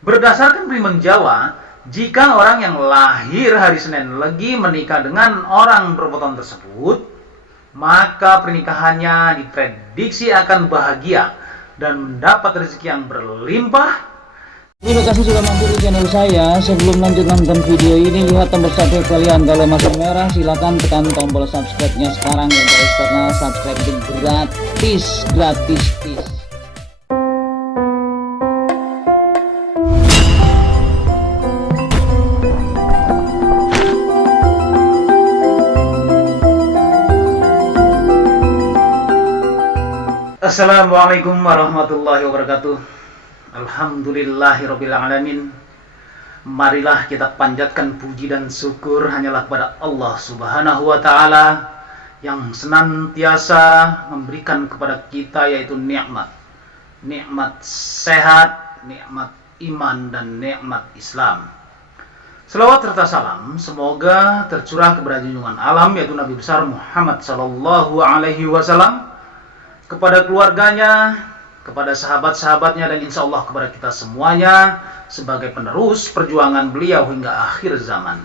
Berdasarkan Primbon Jawa, jika orang yang lahir hari Senin Legi menikah dengan orang berweton tersebut, maka pernikahannya diprediksi akan bahagia dan mendapat rezeki yang berlimpah. Terima kasih sudah mampir di channel saya. Sebelum lanjut nonton video ini, lihat tombol subscribe kalian. Kalau masih merah, silakan tekan tombol subscribe-nya sekarang ya guys, karena subscribe itu gratis. Assalamualaikum warahmatullahi wabarakatuh. Alhamdulillahirabbil alamin. Marilah kita panjatkan puji dan syukur hanyalah kepada Allah Subhanahu wa taala yang senantiasa memberikan kepada kita yaitu nikmat sehat, nikmat iman dan nikmat Islam. Selawat serta salam semoga tercurah kepada junjungan alam yaitu Nabi besar Muhammad sallallahu alaihi wasallam, kepada keluarganya, kepada sahabat-sahabatnya, dan insya Allah kepada kita semuanya sebagai penerus perjuangan beliau hingga akhir zaman.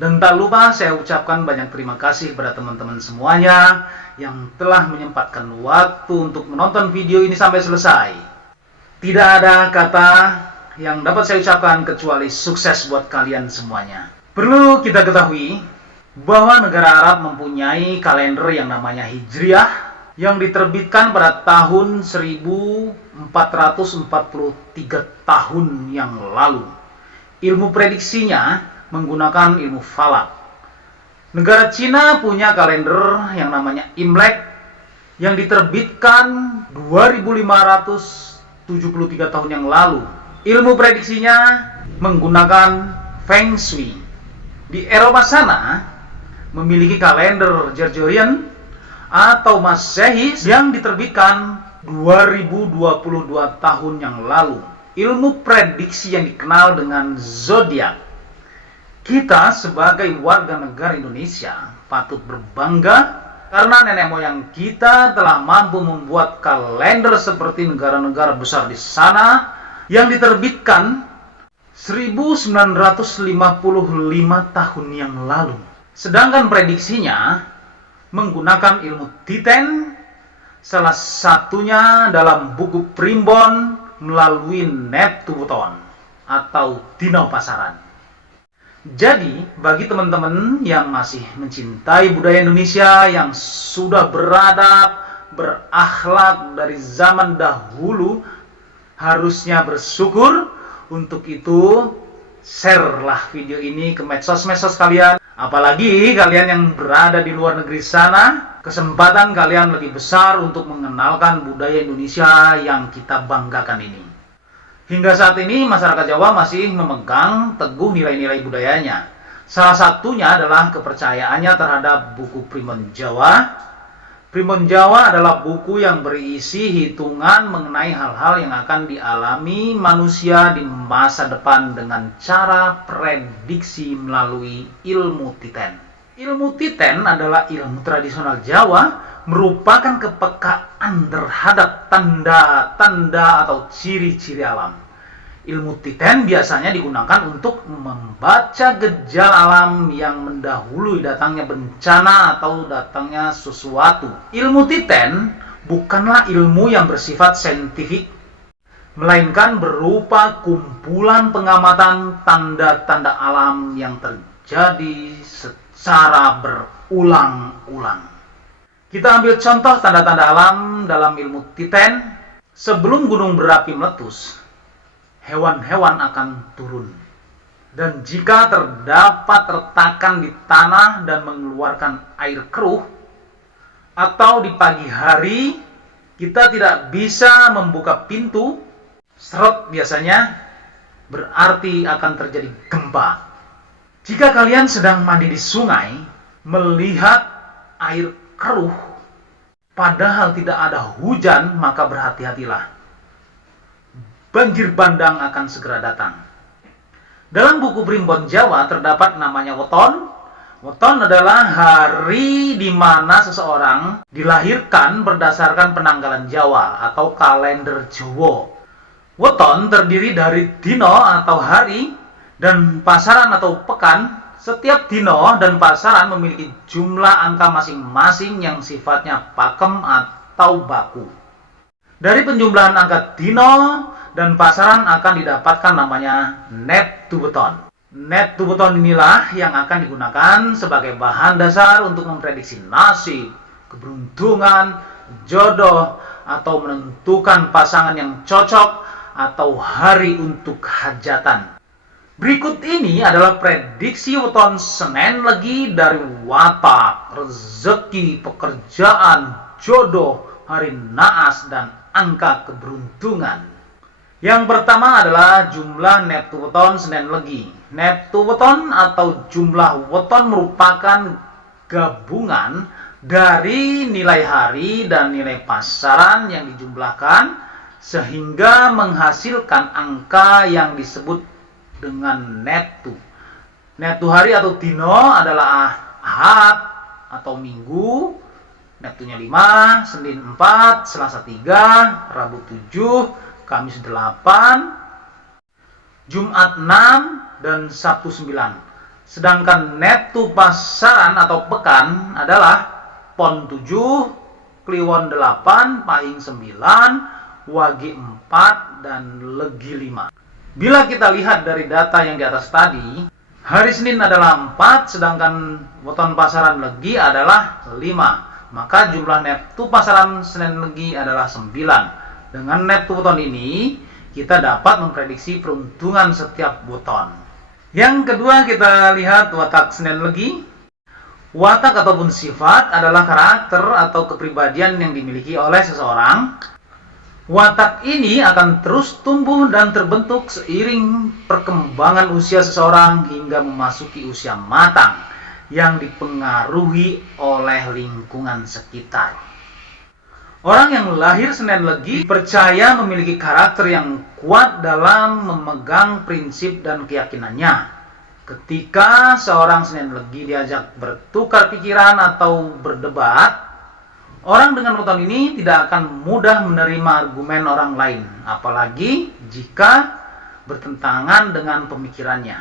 Dan tak lupa saya ucapkan banyak terima kasih kepada teman-teman semuanya yang telah menyempatkan waktu untuk menonton video ini sampai selesai. Tidak ada kata yang dapat saya ucapkan kecuali sukses buat kalian semuanya. Perlu kita ketahui bahwa negara Arab mempunyai kalender yang namanya Hijriah yang diterbitkan pada tahun 1443 tahun yang lalu. Ilmu prediksinya menggunakan ilmu falak. Negara Cina punya kalender yang namanya Imlek yang diterbitkan 2573 tahun yang lalu. Ilmu prediksinya menggunakan Feng Shui. Di Eropa sana memiliki kalender Gregorian atau Masehi yang diterbitkan 2022 tahun yang lalu. Ilmu prediksi yang dikenal dengan zodiak. Kita sebagai warga negara Indonesia patut berbangga karena nenek moyang kita telah mampu membuat kalender seperti negara-negara besar di sana yang diterbitkan 1955 tahun yang lalu. Sedangkan prediksinya menggunakan ilmu Titen, salah satunya dalam buku Primbon melalui Neptuton atau Dino Pasaran. Jadi, bagi teman-teman yang masih mencintai budaya Indonesia, yang sudah beradab, berakhlak dari zaman dahulu, harusnya bersyukur. Untuk itu, share-lah video ini ke medsos-medsos kalian. Apalagi kalian yang berada di luar negeri sana, kesempatan kalian lebih besar untuk mengenalkan budaya Indonesia yang kita banggakan ini. Hingga saat ini masyarakat Jawa masih memegang teguh nilai-nilai budayanya. Salah satunya adalah kepercayaannya terhadap buku Primbon Jawa. Primbon Jawa adalah buku yang berisi hitungan mengenai hal-hal yang akan dialami manusia di masa depan dengan cara prediksi melalui ilmu Titen. Ilmu Titen adalah ilmu tradisional Jawa, merupakan kepekaan terhadap tanda-tanda atau ciri-ciri alam. Ilmu Titen biasanya digunakan untuk membaca gejala alam yang mendahului datangnya bencana atau datangnya sesuatu. Ilmu Titen bukanlah ilmu yang bersifat saintifik, melainkan berupa kumpulan pengamatan tanda-tanda alam yang terjadi secara berulang-ulang. Kita ambil contoh tanda-tanda alam dalam ilmu Titen. Sebelum gunung berapi meletus, hewan-hewan akan turun. Dan jika terdapat retakan di tanah dan mengeluarkan air keruh, atau di pagi hari kita tidak bisa membuka pintu, seret biasanya, berarti akan terjadi gempa. Jika kalian sedang mandi di sungai, melihat air keruh, padahal tidak ada hujan, maka berhati-hatilah. Banjir bandang akan segera datang. Dalam buku Primbon Jawa terdapat namanya Weton. Weton adalah hari di mana seseorang dilahirkan berdasarkan penanggalan Jawa atau kalender Jawa. Weton terdiri dari dino atau hari dan pasaran atau pekan. Setiap dino dan pasaran memiliki jumlah angka masing-masing yang sifatnya pakem atau baku. Dari penjumlahan angka dino dan pasaran akan didapatkan namanya net to weton. Net to weton inilah yang akan digunakan sebagai bahan dasar untuk memprediksi nasib, keberuntungan, jodoh, atau menentukan pasangan yang cocok atau hari untuk hajatan. Berikut ini adalah prediksi weton Senin Legi dari watak, rezeki, pekerjaan, jodoh, hari naas, dan angka keberuntungan. Yang pertama adalah jumlah net to weton Senin Legi. Net to weton atau jumlah weton merupakan gabungan dari nilai hari dan nilai pasaran yang dijumlahkan sehingga menghasilkan angka yang disebut dengan net to. Net to hari atau dino adalah Ahad atau Minggu, net to-nya 5, Senin 4, Selasa 3, Rabu 7, Kamis 8, Jumat 6, dan Sabtu 9. Sedangkan net to pasaran atau pekan adalah Pon 7, Kliwon 8, Pahing 9, Wage 4, dan Legi 5. Bila kita lihat dari data yang di atas tadi, hari Senin adalah 4, sedangkan weton pasaran Legi adalah 5. Maka jumlah net to pasaran Senin Legi adalah 9. Dengan net to weton ini, kita dapat memprediksi peruntungan setiap weton. Yang kedua, kita lihat watak Senin Legi. Watak ataupun sifat adalah karakter atau kepribadian yang dimiliki oleh seseorang. Watak ini akan terus tumbuh dan terbentuk seiring perkembangan usia seseorang hingga memasuki usia matang yang dipengaruhi oleh lingkungan sekitar. Orang yang lahir Senin Legi percaya memiliki karakter yang kuat dalam memegang prinsip dan keyakinannya. Ketika seorang Senin Legi diajak bertukar pikiran atau berdebat, orang dengan weton ini tidak akan mudah menerima argumen orang lain, apalagi jika bertentangan dengan pemikirannya.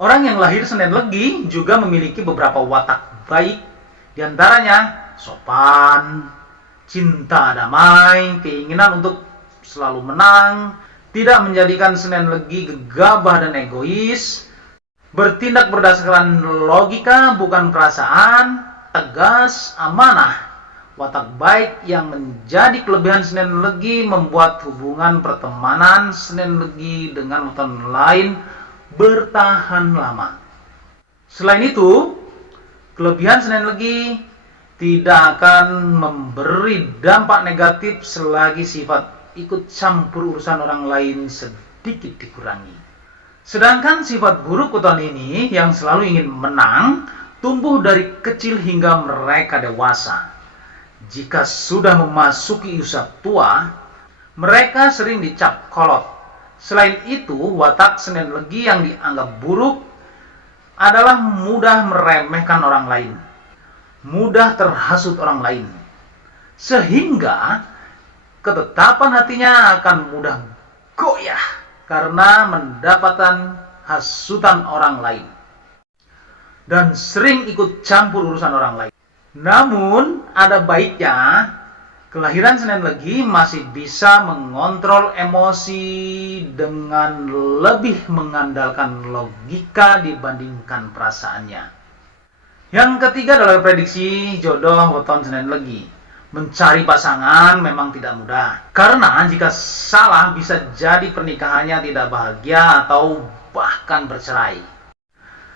Orang yang lahir Senin Legi juga memiliki beberapa watak baik, diantaranya sopan, cinta damai, keinginan untuk selalu menang, tidak menjadikan Senin Legi gegabah dan egois, bertindak berdasarkan logika bukan perasaan, tegas, amanah. Watak baik yang menjadi kelebihan Senin Legi membuat hubungan pertemanan Senin Legi dengan weton lain bertahan lama. Selain itu, kelebihan Senin Legi tidak akan memberi dampak negatif selagi sifat ikut campur urusan orang lain sedikit dikurangi. Sedangkan sifat buruk weton ini yang selalu ingin menang tumbuh dari kecil hingga mereka dewasa. Jika sudah memasuki usia tua, mereka sering dicap kolot. Selain itu, watak Senin Legi yang dianggap buruk adalah mudah meremehkan orang lain, mudah terhasut orang lain, sehingga ketetapan hatinya akan mudah goyah karena mendapatkan hasutan orang lain dan sering ikut campur urusan orang lain. Namun, ada baiknya, kelahiran Senin Legi masih bisa mengontrol emosi dengan lebih mengandalkan logika dibandingkan perasaannya. Yang ketiga adalah prediksi jodoh weton Senin Legi. Mencari pasangan memang tidak mudah, karena jika salah bisa jadi pernikahannya tidak bahagia atau bahkan bercerai.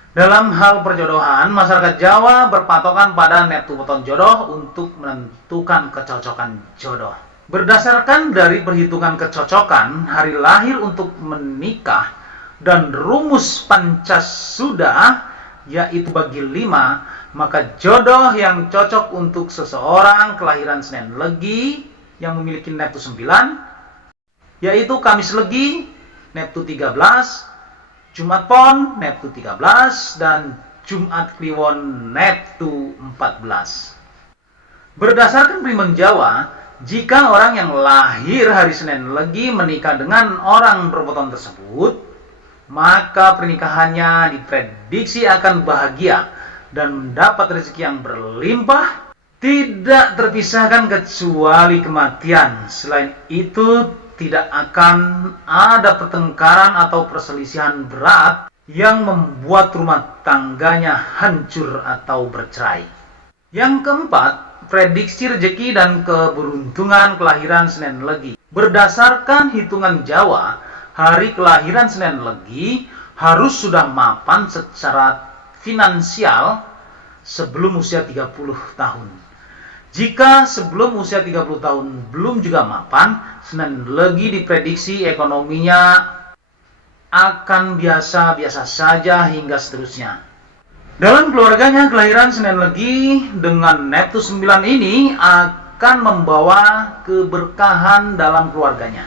Dalam hal perjodohan, masyarakat Jawa berpatokan pada net to weton jodoh untuk menentukan kecocokan jodoh. Berdasarkan dari perhitungan kecocokan hari lahir untuk menikah dan rumus Pancasuda, yaitu bagi 5, maka jodoh yang cocok untuk seseorang kelahiran Senin Legi yang memiliki net to 9, yaitu Kamis Legi, net to 13, Jumat Pon, net to 13, dan Jumat Kliwon, net to 14. Berdasarkan primbon Jawa, Jika orang yang lahir hari Senin Legi menikah dengan orang berweton tersebut, maka pernikahannya diprediksi akan bahagia dan mendapat rezeki yang berlimpah, tidak terpisahkan kecuali kematian. Selain itu, tidak akan ada pertengkaran atau perselisihan berat yang membuat rumah tangganya hancur atau bercerai. Yang keempat, prediksi rezeki dan keberuntungan kelahiran Senin Legi. Berdasarkan hitungan Jawa, hari kelahiran Senin Legi harus sudah mapan secara finansial sebelum usia 30 tahun. Jika sebelum usia 30 tahun belum juga mapan, Senin Legi diprediksi ekonominya akan biasa-biasa saja hingga seterusnya. Dalam keluarganya, kelahiran Senin Legi dengan Neptus 9 ini akan membawa keberkahan dalam keluarganya.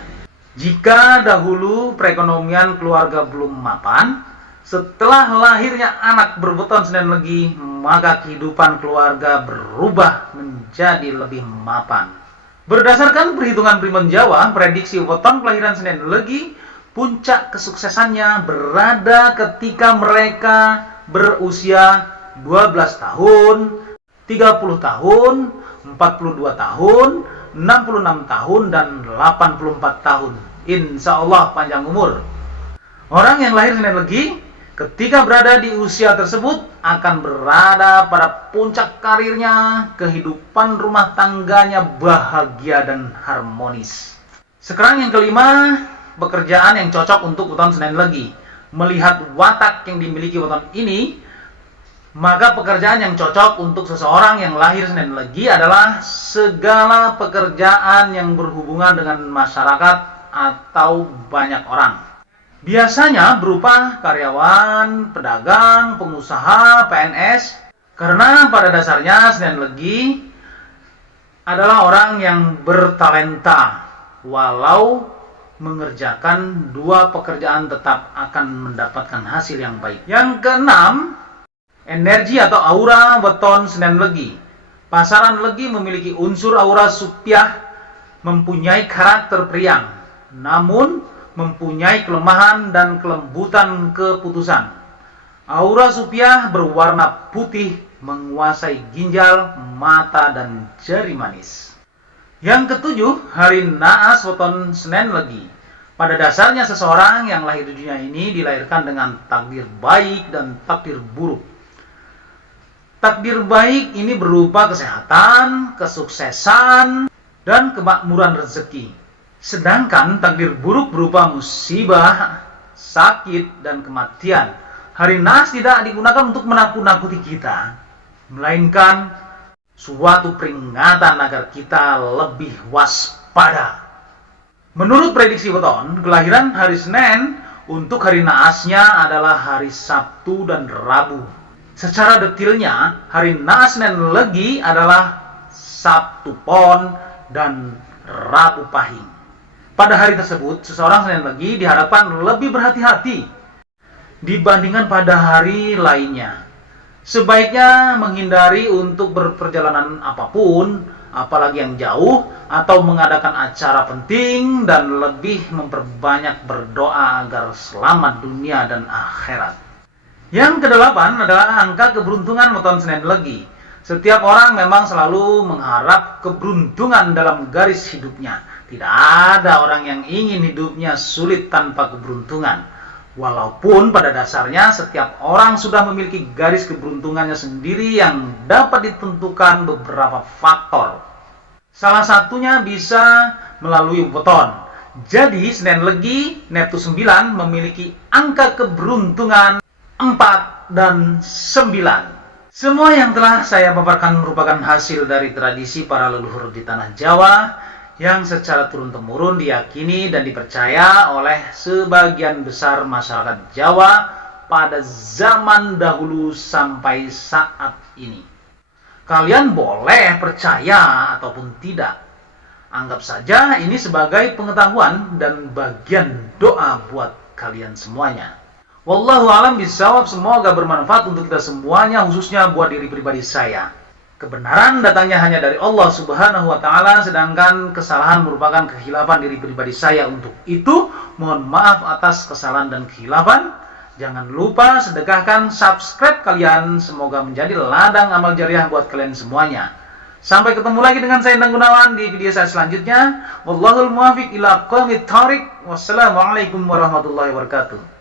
Jika dahulu perekonomian keluarga belum mapan, setelah lahirnya anak berweton Senin Legi, maka kehidupan keluarga berubah menjadi lebih mapan. Berdasarkan perhitungan primbon Jawa, prediksi weton kelahiran Senin Legi, puncak kesuksesannya berada ketika mereka berusia 12 tahun, 30 tahun, 42 tahun, 66 tahun, dan 84 tahun. Insya Allah panjang umur. Orang yang lahir Senin Legi ketika berada di usia tersebut akan berada pada puncak karirnya, kehidupan rumah tangganya bahagia dan harmonis. Sekarang yang kelima, pekerjaan yang cocok untuk weton Senin Legi. Melihat watak yang dimiliki weton ini, maka pekerjaan yang cocok untuk seseorang yang lahir Senin Legi adalah segala pekerjaan yang berhubungan dengan masyarakat atau banyak orang. Biasanya berupa karyawan, pedagang, pengusaha, PNS, karena pada dasarnya Senin Legi adalah orang yang bertalenta, walau mengerjakan dua pekerjaan tetap akan mendapatkan hasil yang baik. Yang keenam, energi atau aura weton Senin Legi. Pasaran Legi memiliki unsur aura supiah, mempunyai karakter periang, namun mempunyai kelemahan dan kelembutan keputusan. Aura supiah berwarna putih, menguasai ginjal, mata, dan jari manis. Yang ketujuh, hari naas weton Senin Legi. Pada dasarnya seseorang yang lahir di dunia ini dilahirkan dengan takdir baik dan takdir buruk. Takdir baik ini berupa kesehatan, kesuksesan, dan kemakmuran rezeki. Sedangkan takdir buruk berupa musibah, sakit, dan kematian. Hari naas tidak digunakan untuk menakut-nakuti kita, melainkan suatu peringatan agar kita lebih waspada. Menurut prediksi weton, kelahiran hari Senin untuk hari naasnya adalah hari Sabtu dan Rabu. Secara detailnya, hari naas Senin Legi adalah Sabtu Pon dan Rabu Pahing. Pada hari tersebut, seseorang Senin Legi diharapkan lebih berhati-hati dibandingkan pada hari lainnya. Sebaiknya menghindari untuk berperjalanan apapun, apalagi yang jauh, atau mengadakan acara penting, dan lebih memperbanyak berdoa agar selamat dunia dan akhirat. Yang kedelapan adalah angka keberuntungan weton Senin Legi. Setiap orang memang selalu mengharap keberuntungan dalam garis hidupnya. Tidak ada orang yang ingin hidupnya sulit tanpa keberuntungan. Walaupun pada dasarnya setiap orang sudah memiliki garis keberuntungannya sendiri yang dapat ditentukan beberapa faktor. Salah satunya bisa melalui weton. Jadi Senin Legi Neptus 9 memiliki angka keberuntungan 4 dan 9. Semua yang telah saya paparkan merupakan hasil dari tradisi para leluhur di tanah Jawa yang secara turun-temurun diyakini dan dipercaya oleh sebagian besar masyarakat Jawa pada zaman dahulu sampai saat ini. Kalian boleh percaya ataupun tidak. Anggap saja ini sebagai pengetahuan dan bagian doa buat kalian semuanya. Wallahu a'lam bishawab, semoga bermanfaat untuk kita semuanya, khususnya buat diri pribadi saya. kebenaran datangnya hanya dari Allah Subhanahu wa taala, sedangkan kesalahan merupakan kehilafan diri pribadi saya. Untuk itu, mohon maaf atas kesalahan dan kehilafan. Jangan lupa sedekahkan subscribe kalian, semoga menjadi ladang amal jariah buat kalian semuanya. Sampai ketemu lagi dengan saya Endang Gunawan di video saya selanjutnya. Wallahul muwaffiq ila aqwamit thoriq. Wassalamualaikum warahmatullahi wabarakatuh.